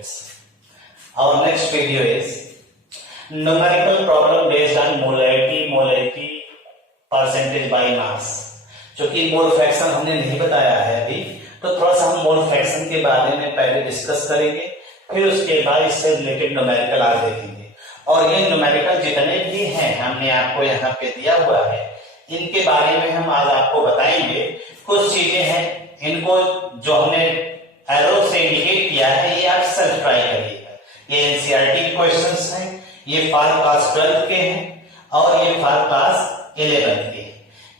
students. Our next video is numerical problem based on molarity percentage by mass. क्योंकि mole fraction हमने नहीं बताया है अभी, तो थोड़ा सा हम मोल फ्रैक्शन के बारे में पहले डिस्कस करेंगे, फिर उसके बाद इससे रिलेटेड न्यूमेरिकल आज देखेंगे। और ये न्यूमेरिकल जितने भी हैं हमने आपको यहाँ पे दिया हुआ है, इनके बारे में हम आज आपको बताएंगे। कुछ चीजें हैं, इनको जो हमने एरो से इंडिकेट किया है ये आप सेल्फ ट्राई करिएगा। ये एनसीईआरटी के क्वेश्चंस हैं, ये फॉर क्लास 12 के हैं और ये फॉर क्लास 11 के हैं।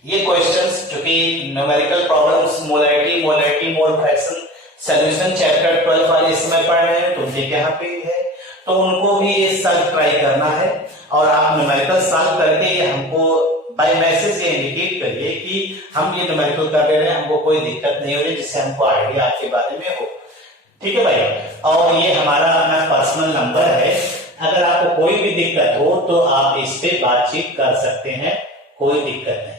ये क्वेश्चंस जो कि numerical problems molarity mole fraction solution chapter 12 वाले इसमें पढ़ रहे हैं, तो देखिए यहाँ पे है, तो उनको भी ये सेल्फ ट्राई करना है। और आप न्यूमेरिकल सॉल्व करके हमको बाय मैसेज ये इंडिकेट करिए कि हम ये न्यूमेरिकल कर रहे हैं, हमको कोई दिक्कत नहीं हो रही, जिससे हमको आइडिया आपके बारे में हो। ठीक है भाई। और ये हमारा अपना पर्सनल नंबर है, अगर आपको कोई भी दिक्कत हो तो आप इस पे बातचीत कर सकते हैं, कोई दिक्कत नहीं।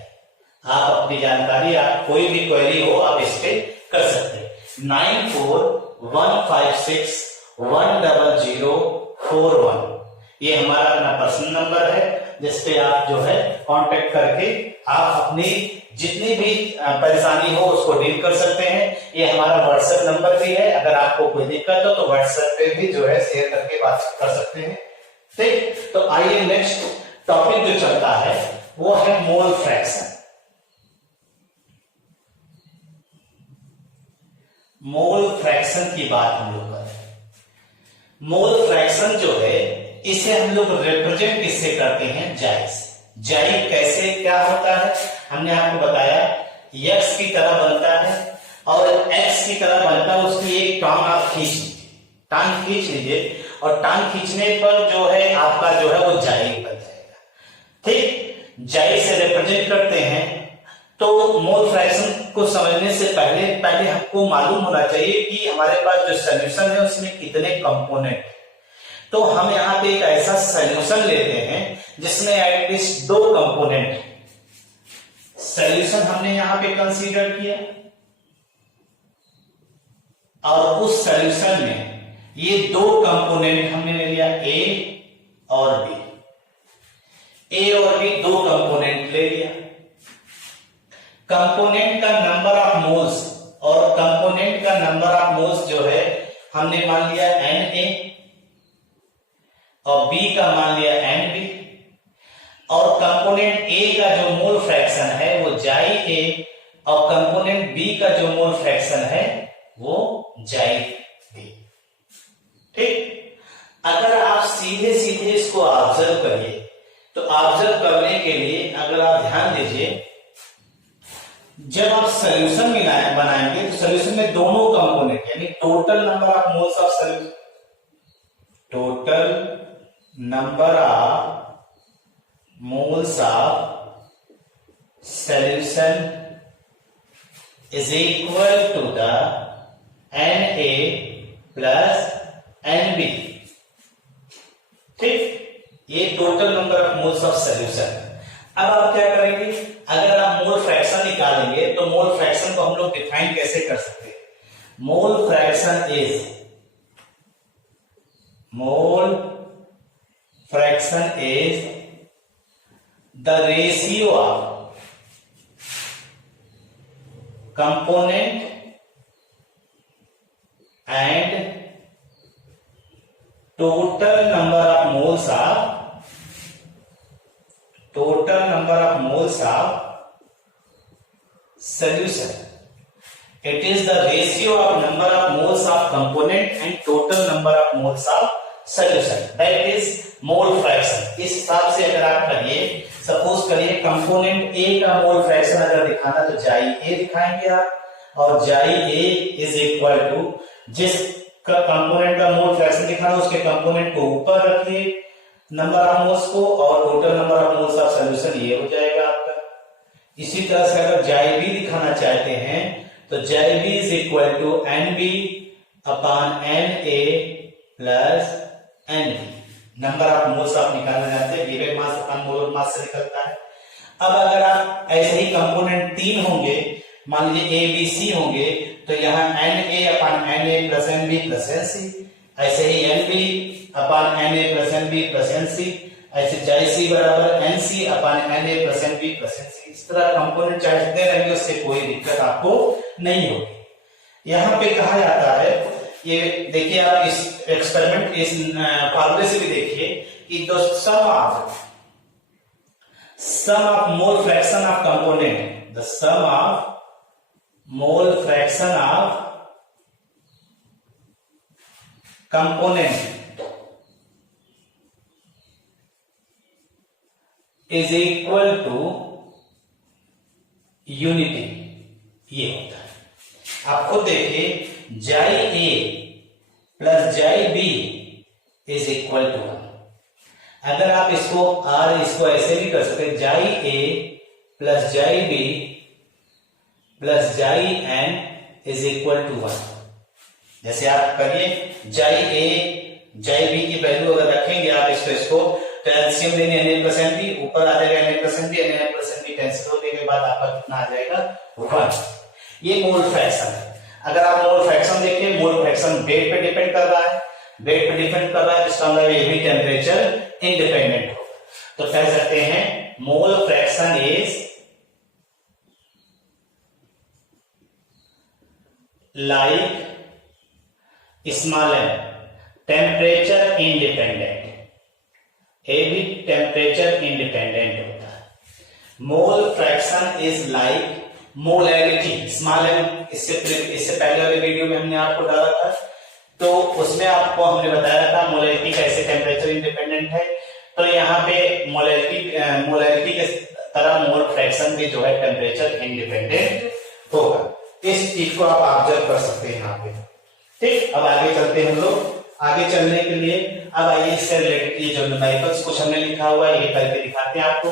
आप अपनी जानकारी, आप कोई भी क्वेरी हो आप इस पे कर सकते हैं। 9415610041 ये हमारा अपना पर्सनल नंबर है, जिसपे आप जो है कांटेक्ट करके आप अपनी जितनी भी परेशानी हो उसको डील कर सकते हैं। ये हमारा व्हाट्सएप नंबर भी है, अगर आपको कोई दिक्कत हो तो व्हाट्सएप पे भी जो है शेयर करके बात कर सकते हैं। ठीक, तो आइए नेक्स्ट टॉपिक जो चलता है वो है मोल फ्रैक्शन। मोल फ्रैक्शन की बात हम लोग करें। मोल फ्रैक्शन जो है इसे हम लोग रिप्रेजेंट किससे करते हैं? जाई से। जाई कैसे क्या होता है हमने आपको बताया, x की तरह बनता है और x की तरह बनता है, उसकी एक टांग आप खींच लीजिए, टांग खींच लीजिए और टांग खींचने पर जो है आपका जो है वो जाई बन जाएगा। ठीक, जाई से रिप्रेजेंट करते हैं। तो मोल फ्रैक्शन को समझने से पहले हमको मालूम होना चाहिए कि हमारे पास जो सॉल्यूशन है उसमें कितने कंपोनेंट। तो हम यहाँ पे एक ऐसा सॉल्यूशन लेते हैं जिसमें एटलीस्ट 2 कंपोनेंट सॉल्यूशन हमने यहाँ पे कंसीडर किया, और उस सॉल्यूशन में ये 2 कंपोनेंट हमने ले लिया, ए और बी। ए और बी 2 कंपोनेंट ले लिया। कंपोनेंट का नंबर ऑफ मोल्स और कंपोनेंट का नंबर ऑफ मोल्स जो है हमने मान लिया Na और B का मान लिया Nb, और कंपोनेंट A का जो मोल फ्रैक्शन है वो जाई A और कंपोनेंट B का जो मोल फ्रैक्शन है वो जाई B। ठीक, अगर आप सीधे सीधे इसको ऑब्जर्व करिए तो ऑब्जर्व करने के लिए अगर आप ध्यान दीजिए, जब आप सॉल्यूशन बनाएंगे तो सॉल्यूशन में दोनों कंपोनेंट यानी total number of moles of solution, total number of moles of solution is equal to the Na plus Nb। ठीक, ये total number of moles of solution. अब आप क्या करेंगे, अगर आप मोल फ्रैक्शन निकालेंगे तो मोल फ्रैक्शन को हम लोग डिफाइन कैसे कर सकते हैं? Mole fraction is the ratio of component and total number of moles of solution. It is the ratio of number of moles of component and total number of moles of solution. That is mole fraction. इस हिसाब से अगर आप करिए, suppose करिए component A का mole fraction अगर दिखाना तो जाई A दिखाएंगे आप, और जाई A इज इक्वल टू जिस कंपोनेंट का मोल फ्रैक्शन दिखाना उसके कंपोनेंट को ऊपर रखिए नंबर ऑफ मोल्स को, और total number of moles of solution ये हो जाएगा आपका। इसी तरह से अगर जाई बी दिखाना चाहते हैं तो जाई B is equal to Nb upon Na plus Nb। Number of moles आप निकालना चाहते हैं, given mass upon molar mass से निकलता है। अब अगर आप ऐसे ही कंपोनेंट 3 होंगे, मान लीजिए A B C होंगे, तो यहाँ Na upon Na plus Nb plus Nc, ऐसे ही NB upon Na plus NB plus NC, ऐसे चाहे C बराबर NC upon Na plus NB plus NC। इस तरह कंपोनेंट चार्ज दे रहेंगे, उससे कोई दिक्कत आपको नहीं होगी। यहाँ पे कहा जाता है, ये देखिए आप इस एक्सपेरिमेंट इस फार्मूले से भी देखिए कि the sum of mole fraction of component, the sum of mole fraction of component is equal to unity। ये होता है, आप खुद देखिए जाई A प्लस जाई B इज इक्वल टू 1। अगर आप इसको ऐसे भी कर सकते, जाई A प्लस जाई B प्लस जाई N इज इक्वल टू 1। जैसे आप करिए जाई A जाई B की वैल्यू अगर रखेंगे आप इसको तो एलसीएम लेंगे Na प्लस NB, ऊपर आ जाएगा Na plus NB, Na plus NB cancel होने के बाद आपका कितना आ जाएगा 1। ये मोल फ्रैक्शन है। अगर आप मोल फ्रैक्शन देखिए, मोल फ्रैक्शन वेट पे डिपेंड कर रहा है, वेट पे डिपेंड कर रहा है, इसका मतलब ये भी टेम्परेचर इंडिपेंडेंट हो, तो कह सकते हैं mole fraction is like small m temperature independent. ए भी टेम्परेचर इंडिपेंडेंट होता है। Mole fraction is like molarity, small m इससे पहले वाले वीडियो में हमने आपको डाला था, तो उसमें आपको हमने बताया था मोलैरिटी कैसे टेम्परेचर इंडिपेंडेंट है। तो यहाँ पे मोलैरिटी के तरह मोल फ्रैक्शन भी जो है टेम्परेचर इंडिपेंडेंट होगा। इस चीज को आप ऑब्जर्व कर सकते हैं यहाँ पे। ठीक, अब आगे चलते हैं हम लोग। आगे चलने के लिए अब आइए इससे रिलेटेड ये जो न्यूमेरिकल्स कुछ हमने लिखा हुआ है ये करके दिखाते हैं आपको।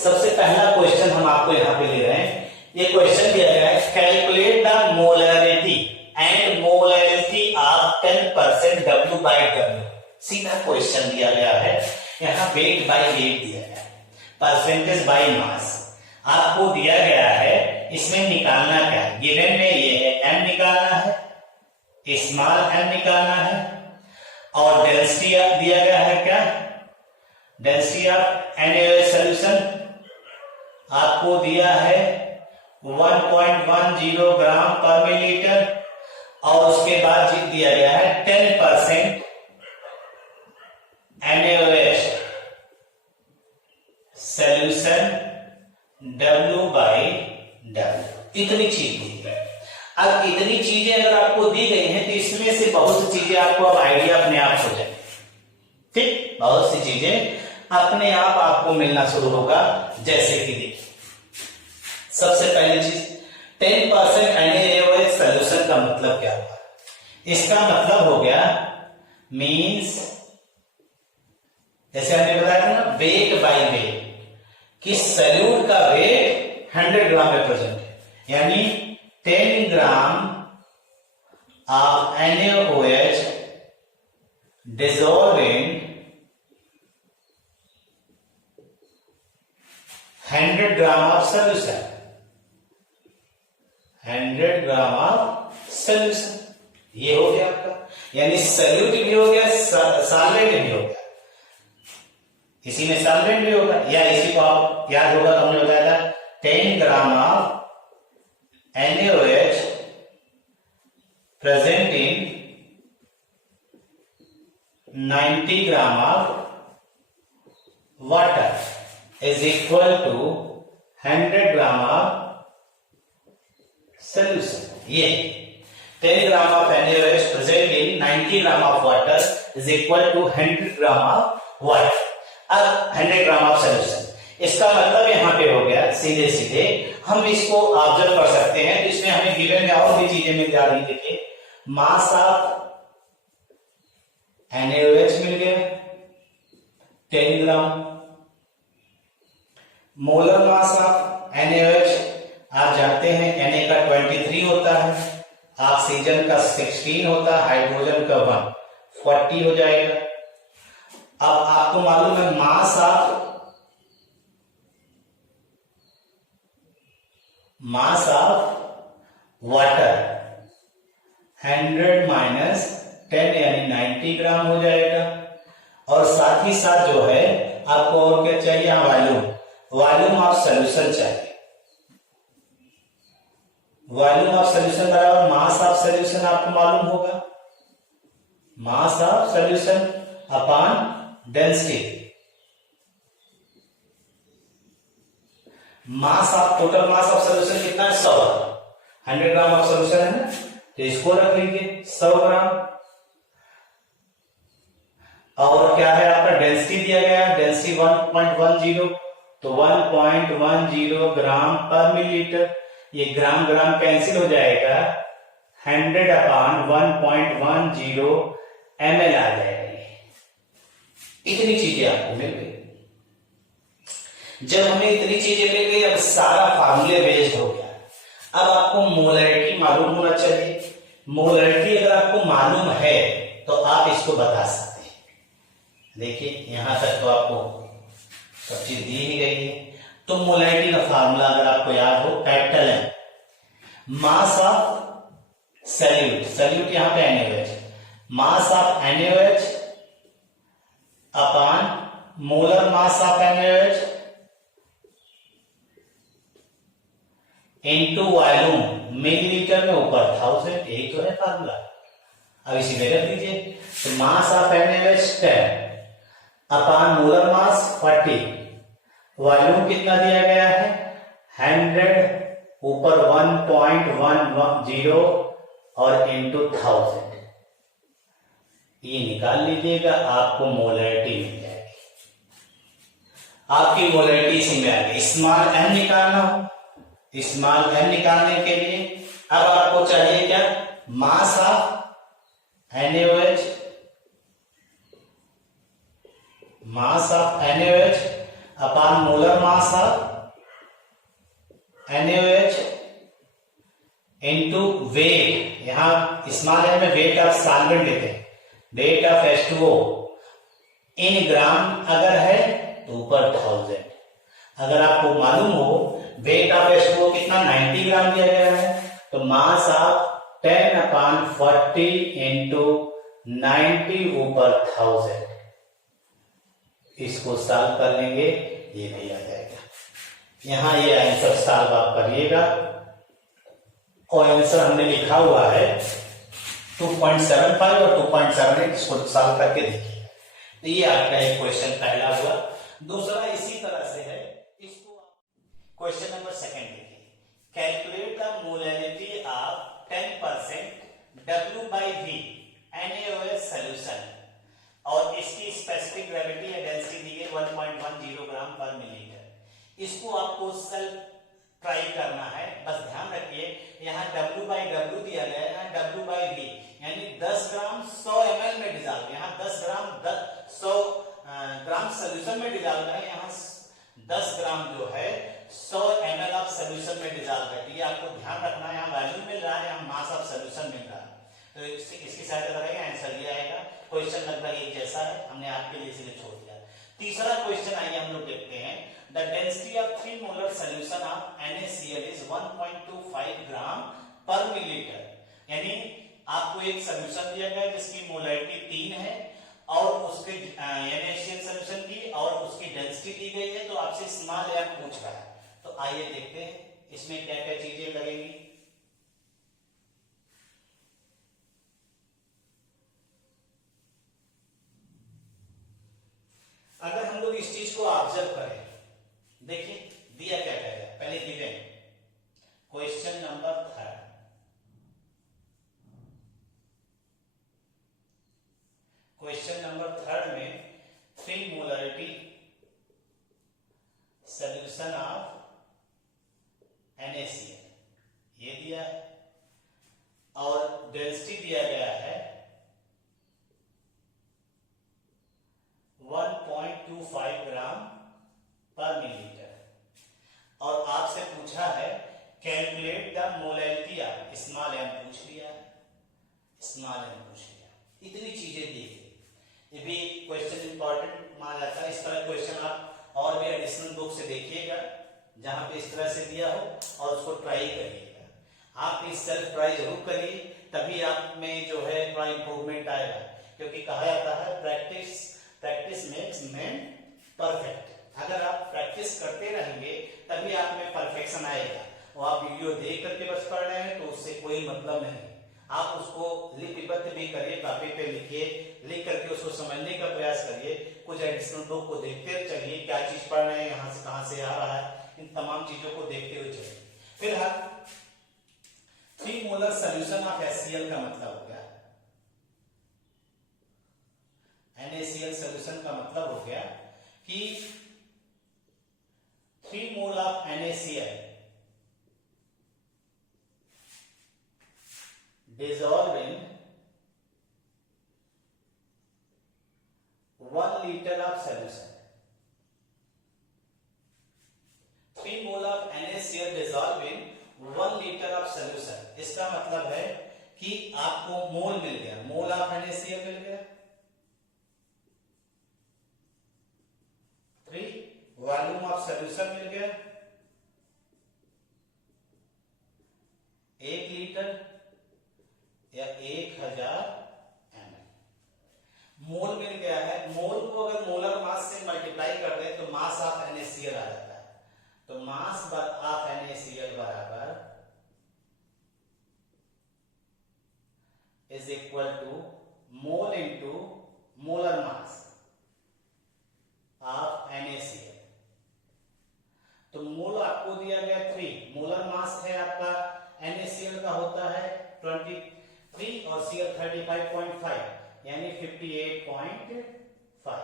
सबसे पहला क्वेश्चन हम आपको यहां पे ले रहे हैं। ये क्वेश्चन दिया गया है, calculate the molarity and molarity of 10% W/W। सीधा क्वेश्चन दिया गया है, यहाँ वेट बाय वेट दिया गया है, परसेंटेज बाय मास आपको दिया गया है। इसमें निकालना क्या है, गिवन में ये है m निकालना है, स्मॉल m निकालना है, और डेंसिटी दिया गया है क्या, डेंसिटी ऑफ NaOH सॉल्यूशन आपको दिया है 1.10 ग्राम पर मिलीलीटर, और उसके बाद दिया गया है 10% NaOH सॉल्यूशन W/W। इतनी चीज दी है। अब इतनी चीजें अगर आपको दी गई हैं तो इसमें से बहुत सी चीजें आपको अब आइडिया अपने आप हो जाए। ठीक, बहुत सी चीजें अपने आप आपको मिलना शुरू होगा। जैसे कि देखिए सबसे पहली चीज 10% NaOH सॉल्यूशन का मतलब क्या हुआ, इसका मतलब हो गया मींस जैसे हमने बताया था ना वेट बाय वेट, कि सॉल्यूट का वेट 100 ग्राम रिप्रेजेंट है, यानी 10 gram of NaOH dissolved in 100 gram of solution, 100 gram of solution. ये हो गया आपका, यानी सॉल्यूट भी हो गया, सॉल्वेंट भी हो गया, इसी में सॉल्वेंट भी होगा। या इसी को आप याद होगा तो हमने बताया था 10 gram of NaOH present in 90 gram of water is equal to 100 gram of solution. ये 10 gram of NaOH present in 90 gram of water is equal to 100 gram of water. अब 100 ग्राम ऑफ सॉल्यूशन, इसका मतलब यहां पे हो गया सीधे सीधे हम इसको ऑब्जर्व कर सकते हैं। तो इसमें हमें गिवन में और भी चीजें मिल जा रही। देखिए मास ऑफ NaOH मिल गया 10 ग्राम, मोलर मास ऑफ NaOH आप जानते हैं Na का 23 होता है, ऑक्सीजन का 16 होता है, हाइड्रोजन का 1 40 हो जाएगा। आपको मालूम है मास ऑफ वाटर 100 माइनस 10 यानी 90 ग्राम हो जाएगा। और साथ ही साथ जो है आपको और क्या चाहिए, वॉल्यूम ऑफ सॉल्यूशन चाहिए। वॉल्यूम ऑफ सॉल्यूशन बराबर मास ऑफ सॉल्यूशन, आपको मालूम होगा mass of solution upon density. Total mass of solution कितना है, 100। 100 ग्राम ऑफ सॉल्यूशन है ना, तो इसको रख लीजिए 100 ग्राम। और क्या है आपका डेंसिटी दिया गया है, डेंसिटी 1.10, तो 1.10 ग्राम पर मिलीलीटर। ये ग्राम ग्राम कैंसिल हो जाएगा, 100 अपॉन 1.10 ml आ जाएगा। इतनी चीजें आपको मिल गई। जब हमें इतनी चीजें मिल गई, अब सारा फार्मूले बेस्ड हो गया। अब आपको मोलैरिटी मालूम होना चाहिए। मोलैरिटी अगर आपको मालूम है तो आप इसको बता सकते हैं। देखिए यहां तक तो आपको सब चीज दी ही गई है। तो मोलैरिटी का फार्मूला अगर आपको याद हो, capital M, mass of solute यहां पे NaOH, mass of NaOH upon molar mass of NaOH into volume, millilitre में ऊपर 1000, यही तो है फार्मूला। अब इसी में रख दीजिए, तो mass of NaOH 10 upon molar mass 40, volume कितना दिया गया है 100, ऊपर 1.10 और इनटू 1000, ये निकाल लीजिएगा, आपको मोलैरिटी मिल जाएगी। आपकी मोलैरिटी इसी में आ गई। स्मॉल m निकालना हो, स्मॉल m निकालने के लिए अब आपको चाहिए क्या, mass of NaOH, mass of NaOH upon molar mass of NaOH into wait. यहां स्मॉल m में वेट ऑफ सॉल्वेंट लेते हैं, वेट ऑफ H2O इन ग्राम अगर है तो ऊपर 1000। अगर आपको मालूम हो वेट ऑफ H2O कितना 90 ग्राम दिया गया है, तो मास ऑफ 10 अपॉन 40 इंटू 90 ऊपर 1000, इसको सॉल्व कर लेंगे, ये भी आ जाएगा। यहां ये आंसर सॉल्व आप करिएगा, और आंसर हमने लिखा हुआ है 2.75 और 2.78, इसको सॉल्व करके देखिए। तो ये आपका एक क्वेश्चन पहला हुआ। दूसरा इसी तरह से है, इसको क्वेश्चन नंबर सेकंड देखिए, calculate the molarity of 10% W/V NaOH solution, और इसकी स्पेसिफिक ग्रेविटी या डेंसिटी दी गई 1.10 ग्राम पर मिलीलीटर। इसको आपको सेल्फ ट्राई करना है। बस ध्यान रखिए यहाँ W/W दिया गया है, यहाँ W/V यानी 10 ग्राम 100 ml में डिजॉल्व, यहाँ 10 ग्राम 100 ग्राम सोल्यूशन में डिजॉल्व है, यहाँ 10 ग्राम जो है 100 ml ऑफ सोल्यूशन में डिजॉल्व है। ये आपको ध्यान रखना है, यहाँ वैल्यू मिल रहा है, यहाँ मास ऑफ सोल्यूशन मिल रहा है, तो इसकी सहायता करेगा, आंसर ये आएगा। क्वेश्चन लगभग एक जैसा है, हमने आपके लिए इसलिए छोड़ दिया। तीसरा क्वेश्चन आइए हम लोग देखते हैं, the density of 3 molar solution of NaCl is 1.25 ग्राम पर मिलीलीटर। यानी आपको एक सोल्यूशन दिया गया है जिसकी मोलैरिटी 3 है, और उसके NaCl सोल्यूशन की और उसकी डेंसिटी दी गई है, तो आपसे स्मॉल m पूछ रहा है। तो आइए देखते हैं इसमें क्या क्या चीजें लगेंगी। अगर हम लोग इस चीज को ऑब्जर्व करें, देखिए दिया क्या क्या है, पहले given question number 3, question number 3 में 3 मोलैरिटी सॉल्यूशन ऑफ NaCl ये दिया है, और डेंसिटी दिया गया है 1.25 ग्राम पर मिलीलीटर, और आपसे पूछा है calculate the molarity of, small m पूछ लिया, स्मॉल m पूछ लिया। इतनी चीजें दी, ये भी क्वेश्चन इंपॉर्टेंट माना जहां पे इस तरह से दिया हो और उसको ट्राई करिएगा। आप इस सेल्फ ट्राई जरूर करिए, तभी आप में जो है थोड़ा इंप्रूवमेंट आएगा, क्योंकि कहा जाता है प्रैक्टिस मेक्स मैन परफेक्ट। अगर आप प्रैक्टिस करते रहेंगे तभी आप में परफेक्शन आएगा। और आप वीडियो देख करके बस पढ़ रहे हैं तो उससे कोई मतलब नहीं। आप उसको लिपिबद्ध भी करिए, कॉपी पे लिखिए, लिख करके उसको समझने का प्रयास करिए। कुछ एडिशनल बुक को देखते चलिए, क्या चीज पढ़ रहे हैं, यहाँ से कहां से आ रहा है, इन तमाम चीजों को देखते हुए चलिए। फिलहाल 3 मोलर सोल्यूशन ऑफ HCl का मतलब हो गया, NaCl सोल्यूशन का मतलब हो गया कि 3 मोल of NaCl dissolve in 1 liter of solution। 3 mole of NaCl dissolve in 1 liter of solution। इसका मतलब है कि आपको मोल मिल गया, मोल ऑफ NaCl मिल गया 3, वॉल्यूम ऑफ सोल्यूशन मिल गया 1 लीटर या 1000 ml। मोल मिल गया है। मोल को अगर मोलर मास से मल्टीप्लाई कर दें तो मास ऑफ NaCl आ जाता है। तो मास ऑफ NaCl बराबर is equal to mole into molar mass of NaCl। तो मोल आपको दिया गया 3, मोलर मास है आपका NaCl का होता है 23 और Cl 35.5 यानी 58.5।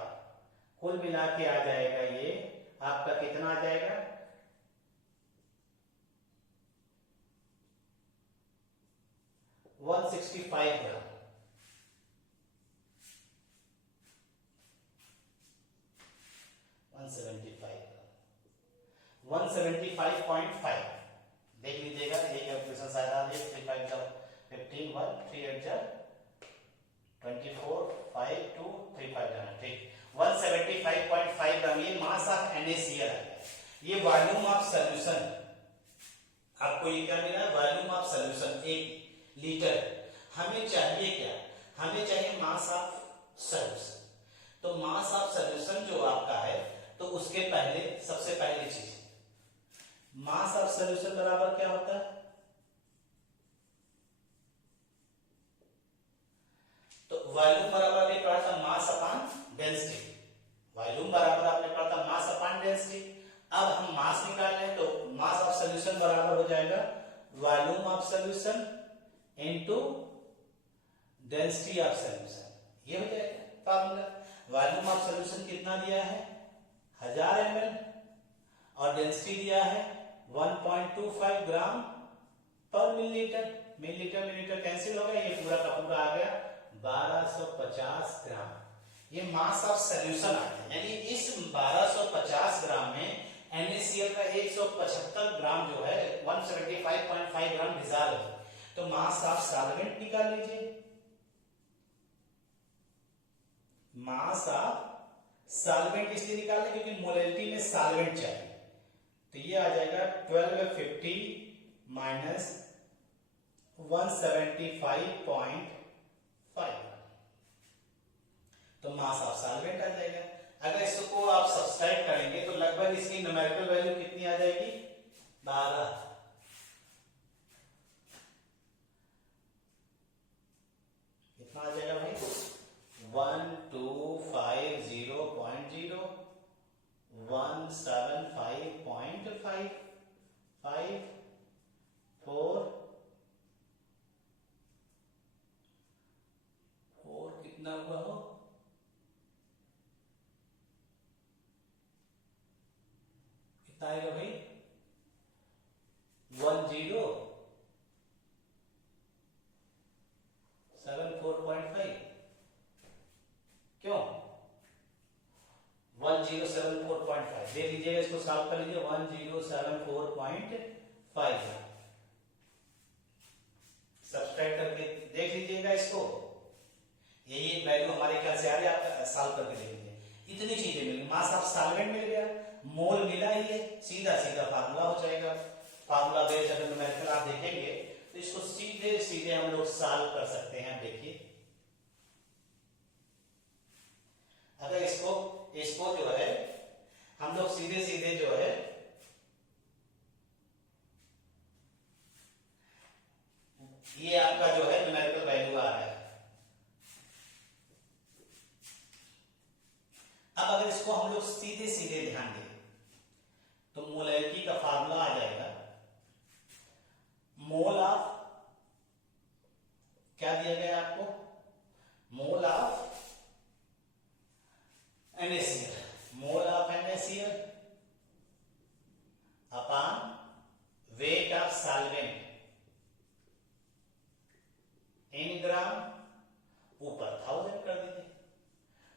कुल मिला के आ जाएगा ये आपका कितना आ जाएगा 165 ग्राम। 175.5 देख लीजिएगा, ये कैलकुलेशन शायद आ रही है। 3 5 15 1 3 8 24 5 2 3 5 ठीक 175.5 ग्राम ये मास ऑफ NaCl आ गया। ये वॉल्यूम ऑफ सॉल्यूशन आपको ये क्या मिला, वॉल्यूम ऑफ सॉल्यूशन 1 लीटर। हमें चाहिए क्या, हमें चाहिए मास ऑफ सॉल्यूशन। तो मास ऑफ सॉल्यूशन जो आपका है तो उसके पहले सबसे पहली चीज मास ऑफ सॉल्यूशन बराबर क्या होता है, तो वॉल्यूम बराबर आपने पढ़ा था मास अपॉन डेंसिटी। वॉल्यूम बराबर आपने पढ़ा था मास अपॉन डेंसिटी। अब हम मास निकाल रहे हैं तो मास ऑफ सॉल्यूशन बराबर हो जाएगा volume of solution into density of solution. ये हो जाएगा फार्मूला। वॉल्यूम ऑफ सॉल्यूशन कितना दिया है 1000 ml और डेंसिटी दिया है 1.25 ग्राम पर मिलीलीटर। मिलीलीटर मिलीलीटर कैंसिल हो गया, ये पूरा का पूरा आ गया 1250 ग्राम। ये मास ऑफ सॉल्यूशन आ गया, यानी इस 1250 ग्राम में NaCl का 175 ग्राम जो है 175.5 ग्राम डिसॉल्व है। तो मास ऑफ सॉल्वेंट निकाल लीजिए, मास ऑफ सॉल्वेंट इसलिए निकालना क्योंकि मोलैलिटी में सॉल्वेंट चाहिए। तो ये आ जाएगा 1250 माइनस 175.5 तो मास ऑफ सॉल्वेंट आ जाएगा। अगर इसको आप सब्सट्रैक्ट करेंगे तो लगभग इसकी न्यूमेरिकल वैल्यू कितनी आ जाएगी 12। कितना आ जाएगा भाई 1250.0 175.5 5 4 कितना हुआ हो कितना आएगा भाई 1074.5 क्यों 1074.5 देख लीजिएगा, इसको सॉल्व कर लीजिए 1074.5 सब्सट्रैक्ट करके देख लीजिएगा इसको। यही वैल्यू हमारे ख्याल से आ रही है, आप सॉल्व करके देख लीजिए। इतनी चीजें मिल गई, मास ऑफ सॉल्वेंट मिल गया, मोल मिला ही है, सीधा सीधा फार्मूला हो जाएगा। फार्मूला बेस्ड अगर न्यूमेरिकल आप देखेंगे तो इसको सीधे सीधे हम लोग सॉल्व कर सकते हैं। देखिए अगर इसको जो है हम लोग सीधे सीधे जो है ये आपका जो है न्यूमेरिकल वैल्यू आ रहा है। अब अगर इसको हम लोग सीधे सीधे ध्यान दें तो मोलैरिटी का फार्मूला आ जाएगा, मोल ऑफ क्या दिया गया आपको, mole of NaCl, mole of NaCl upon weight of solvent in gram, ऊपर 1000 कर दीजिए।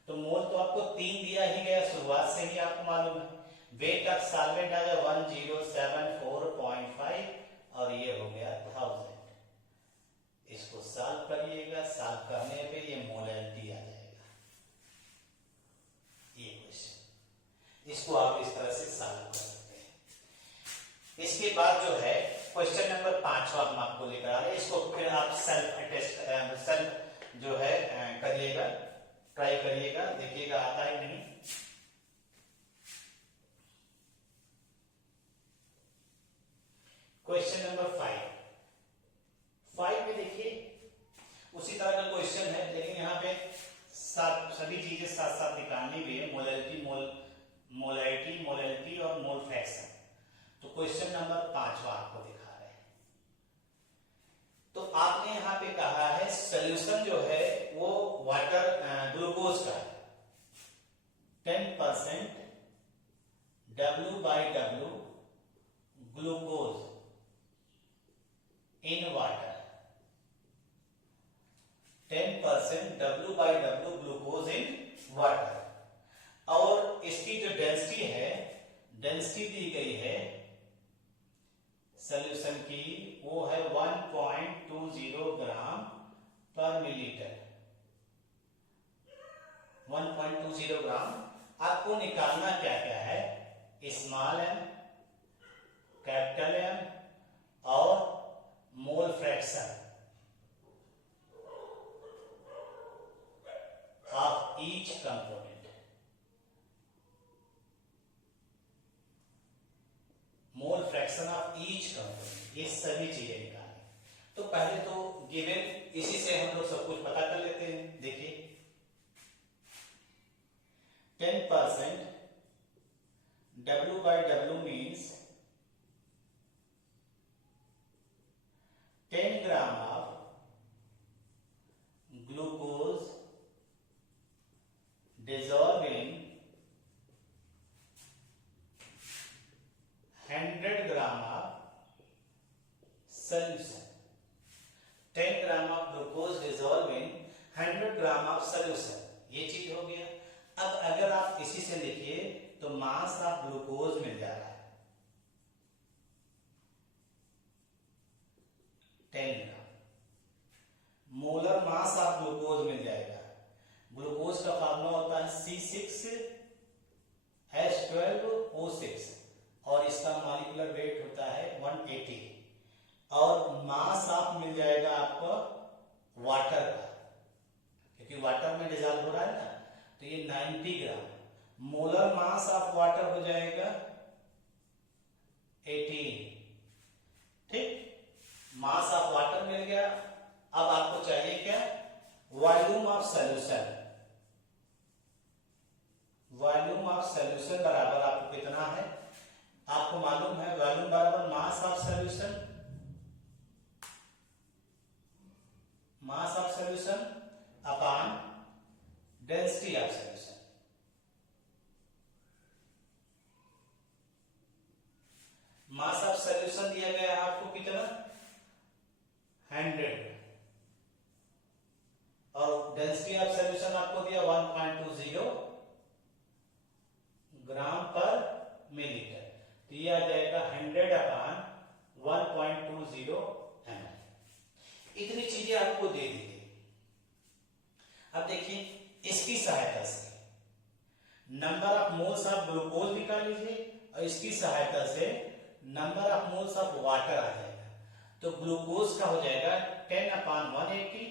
तो मोल तो आपको 3 दिया ही गया, शुरुआत से ही आपको मालूम है। वेट ऑफ सॉल्वेंट आ गया 1074.5 और ये हो गया 1000। इसको सॉल्व करिएगा, सॉल्व करने पे ये मोलैरिटी आ जाएगा। ये क्वेश्चन, इसको आप इस तरह से सॉल्व कर सकते हैं। इसके बाद जो है क्वेश्चन नंबर 5वां हम आपको लेकर आ रहे हैं। इसको फिर आप सेल्फ जो है करिएगा, ट्राई करिएगा, देखिएगा आता है नहीं। क्वेश्चन नंबर 5 में देखिए उसी तरह का क्वेश्चन है, लेकिन यहाँ पे सभी चीजें साथ साथ निकालनी भी है, मोलैरिटी और मोल फ्रैक्शन। तो क्वेश्चन नंबर 5वां आपको दिखा रहे हैं। तो आपने यहां पे कहा है सॉल्यूशन जो है वो वाटर ग्लूकोज का 10% W/W glucose in water, 10% W/W glucose in water. और इसकी जो डेंसिटी है, डेंसिटी दी गई है सॉल्यूशन की, वो है 1.20 ग्राम पर मिलीलीटर। 1.20 ग्राम। आपको निकालना क्या क्या है, स्मॉल m, कैपिटल M और mole fraction of each component. Mole fraction of each component, ये सभी चीजें निकालें। तो पहले तो गिवन, इसी से हम लोग सब कुछ पता कर लेते हैं। देखिए 10% W/W means 10 gram of glucose dissolve in 100 gram of solution. 10 gram of glucose dissolve in 100 gram of solution, ये चीज हो गया। अब अगर आप इसी से देखिए तो मास ऑफ ग्लूकोज मिल जा रहा है 10 ग्राम, मोलर मास ऑफ ग्लूकोज मिल जाएगा। ग्लूकोज का फार्मूला होता है C6H12O6 और इसका मॉलिक्यूलर वेट होता है 180 और मास ऑफ मिल जाएगा आपको वाटर का, क्योंकि वाटर में डिजॉल्व हो रहा है ना, तो ये 90 ग्राम। मोलर मास ऑफ वाटर हो जाएगा 18। ठीक, मास ऑफ वाटर मिल गया। अब आपको चाहिए क्या, volume of solution. Volume of solution बराबर आपको कितना है, आपको मालूम है वॉल्यूम बराबर mass of solution, mass of solution upon density of solution. Mass of solution दिया गया है आपको कितना, 100 और डेंसिटी ऑफ सॉल्यूशन आपको दिया 1.20 ग्राम पर मिलीलीटर। तो ये आ जाएगा 100/1.20 ml। इतनी चीजें आपको दे दी गई। अब देखिए इसकी सहायता से number of moles of glucose निकाल लीजिए और और इसकी सहायता से number of moles of water आ जाएगा। तो ग्लूकोज का हो जाएगा 10/180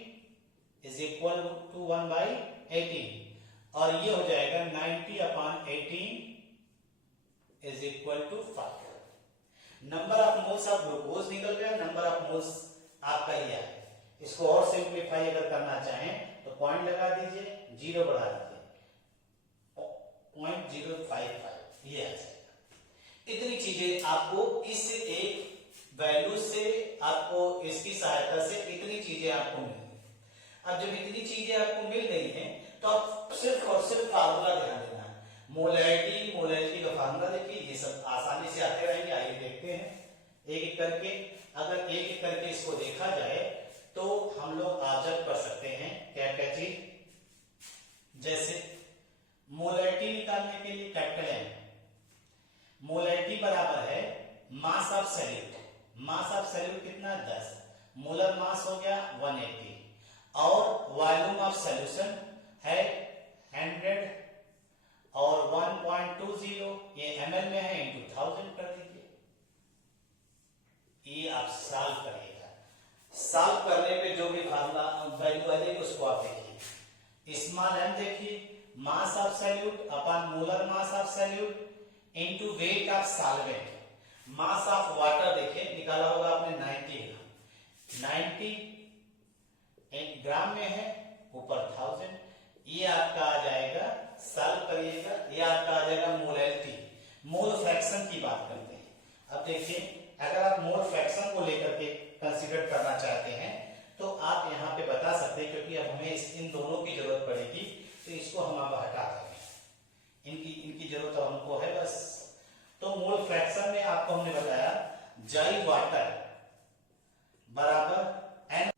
इज इक्वल टू 1/18 और ये हो जाएगा 90/18 is equal to 5। Number of moles of glucose निकल गया, नंबर ऑफ मोल्स आपका ये है। इसको और सिंप्लीफाई अगर करना चाहें तो पॉइंट लगा दीजिए, 0 बढ़ा दीजिए, 0.055 ये आ जाएगा। इतनी चीजें आपको इस एक वैल्यू से, आपको इसकी सहायता से इतनी चीजें आपको मिल गई। अब जब इतनी चीजें आपको मिल गई हैं तो आप सिर्फ और सिर्फ फार्मूला ध्यान देना है। मोलैरिटी का फार्मूला देखिए, ये सब आसानी से आते रहेंगे। आइए देखते हैं एक एक करके। अगर एक एक करके इसको देखा जाए तो हम लोग ऑब्जर्व कर सकते हैं क्या क्या चीज। जैसे मोलैरिटी निकालने के लिए कैपिटल M, मोलैरिटी बराबर है mass of solute. Mass of solute कितना 10, मोलर मास हो गया 180 और वॉल्यूम ऑफ सॉल्यूशन है 100 और 1.20 ये ml में है इंटू 1000 कर दीजिए। ये आप सॉल्व करिएगा। सॉल्व करने पे जो भी फार्मूला वैल्यू आ जाएगी उसको आप देखिए। स्मॉल m देखिए, mass of solute upon molar mass of solute into wait of solvent. Mass of water देखिए निकाला होगा आपने 90 ग्राम, 90 ग्राम में है, ऊपर 1000। ये आपका आ जाएगा, सॉल्व करिएगा, ये आपका आ जाएगा मोलैरिटी। मोल फ्रैक्शन की बात करते हैं। अब देखिए अगर आप मोल फ्रैक्शन को लेकर के कंसीडर करना चाहते हैं तो आप यहाँ पे बता सकते हैं, क्योंकि अब हमें इन दोनों की जरूरत पड़ेगी तो इसको हम अब हटा देंगे। इनकी जरूरत तो हमको है बस। तो मोल फ्रैक्शन में आपको हमने बताया जाई वाटर बराबर n।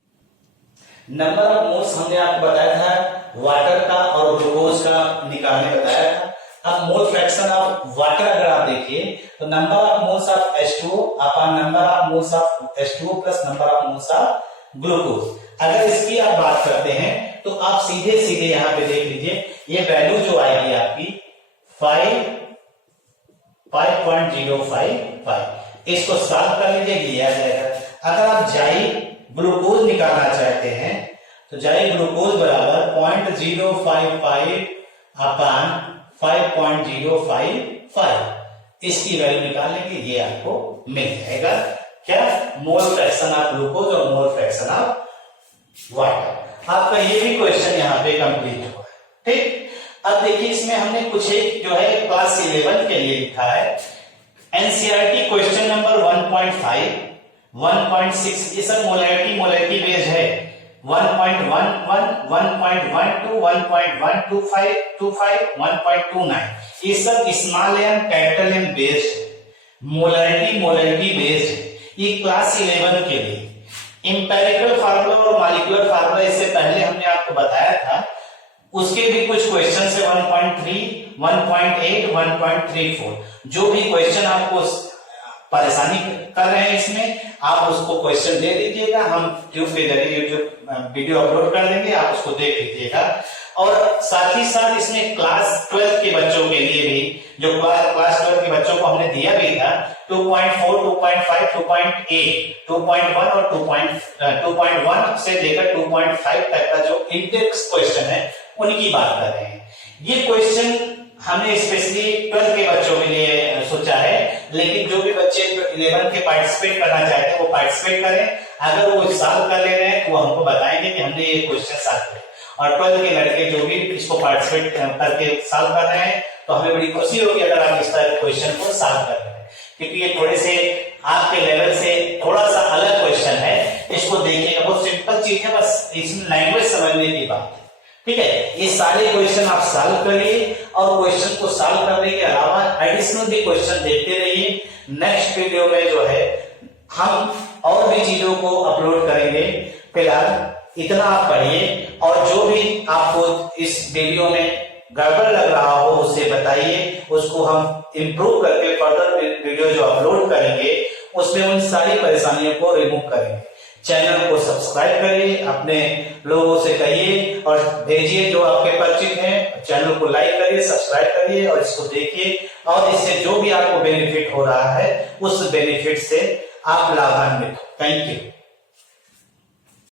नंबर ऑफ मोल्स हमने आपको बताया था वाटर का और ग्लूकोज का निकालने बताया था। अब मोल फ्रैक्शन ऑफ वाटर अगर आप देखिए तो number of moles of H2O upon number of moles of H2O plus number of moles of glucose. अगर इसकी आप बात करते हैं तो आप सीधे सीधे यहां पे देख लीजिए, ये वैल्यू जो आएगी आपकी 5.055, इसको सॉल्व कर लीजिए, ये आ जाएगा। अगर आप जाई ग्लूकोज निकालना चाहते हैं तो जाई ग्लूकोज बराबर 0.055 अपॉन 5.055, इसकी वैल्यू निकालने के लिए आपको मिल जाएगा क्या, मोल फ्रैक्शन ऑफ ग्लूकोज और मोल फ्रैक्शन ऑफ वाटर। आपका ये भी क्वेश्चन यहाँ पे कंप्लीट हुआ। ठीक, अब देखिए इसमें हमने कुछ एक जो है क्लास 11 के लिए लिखा है एनसीईआरटी क्वेश्चन नंबर 1.5, 1.6, ये सब मोलैरिटी बेस्ड है। 1.11, 1.12, 1.125, 1.29, ये सब small M capital M based molarity based. ये क्लास 11 के लिए इंपेरिकल फार्मूला और मॉलिक्यूलर फार्मूला इससे पहले हमने आपको बताया था, उसके भी कुछ क्वेश्चन है 1.3, 1.8, 1.34। जो भी क्वेश्चन आपको परेशानी कर रहे हैं इसमें आप उसको क्वेश्चन दे दीजिएगा, हम ट्यूब के जरिए यूट्यूब वीडियो अपलोड कर देंगे, आप उसको देख लीजिएगा। और साथ ही साथ इसमें क्लास 12 के बच्चों के लिए भी, जो क्लास 12 के बच्चों को हमने दिया भी था 2.4, 2.5, 2.8, 2.1 और 2.1 से लेकर 2.5 तक का जो इंडेक्स क्वेश्चन है उनकी बात कर रहे हैं। ये क्वेश्चन हमने स्पेशली 12 के बच्चों के लिए सोचा है, लेकिन जो भी बच्चे 11 के पार्टिसिपेट करना चाहते हैं वो पार्टिसिपेट करें। अगर वो सॉल्व कर ले रहे हैं तो वो हमको बताएंगे कि हमने ये क्वेश्चन सॉल्व किया। और 12 के लड़के जो भी इसको पार्टिसिपेट करके सॉल्व कर रहे हैं तो हमें बड़ी खुशी होगी अगर आप इस तरह क्वेश्चन को सॉल्व कर रहे हैं, क्योंकि ये थोड़े से आपके लेवल से थोड़ा सा अलग क्वेश्चन है। इसको देखिएगा, बहुत सिंपल चीज है, बस इसमें लैंग्वेज समझने की बात है। ठीक है, ये सारे क्वेश्चन आप सॉल्व करिए और क्वेश्चन को सॉल्व करने के अलावा एडिशनल भी क्वेश्चन देखते रहिए। नेक्स्ट वीडियो में जो है हम और भी चीजों को अपलोड करेंगे। फिलहाल इतना आप पढ़िए और जो भी आपको इस वीडियो में गड़बड़ लग रहा हो उससे बताइए, उसको हम इम्प्रूव करके फर्दर वीडियो जो अपलोड करेंगे उसमें उन सारी परेशानियों को रिमूव करेंगे। चैनल को सब्सक्राइब करिए, अपने लोगों से कहिए और भेजिए जो आपके परिचित हैं। चैनल को लाइक करिए, सब्सक्राइब करिए और इसको देखिए, और इससे जो भी आपको बेनिफिट हो रहा है उस बेनिफिट से आप लाभान्वित हो। Thank you.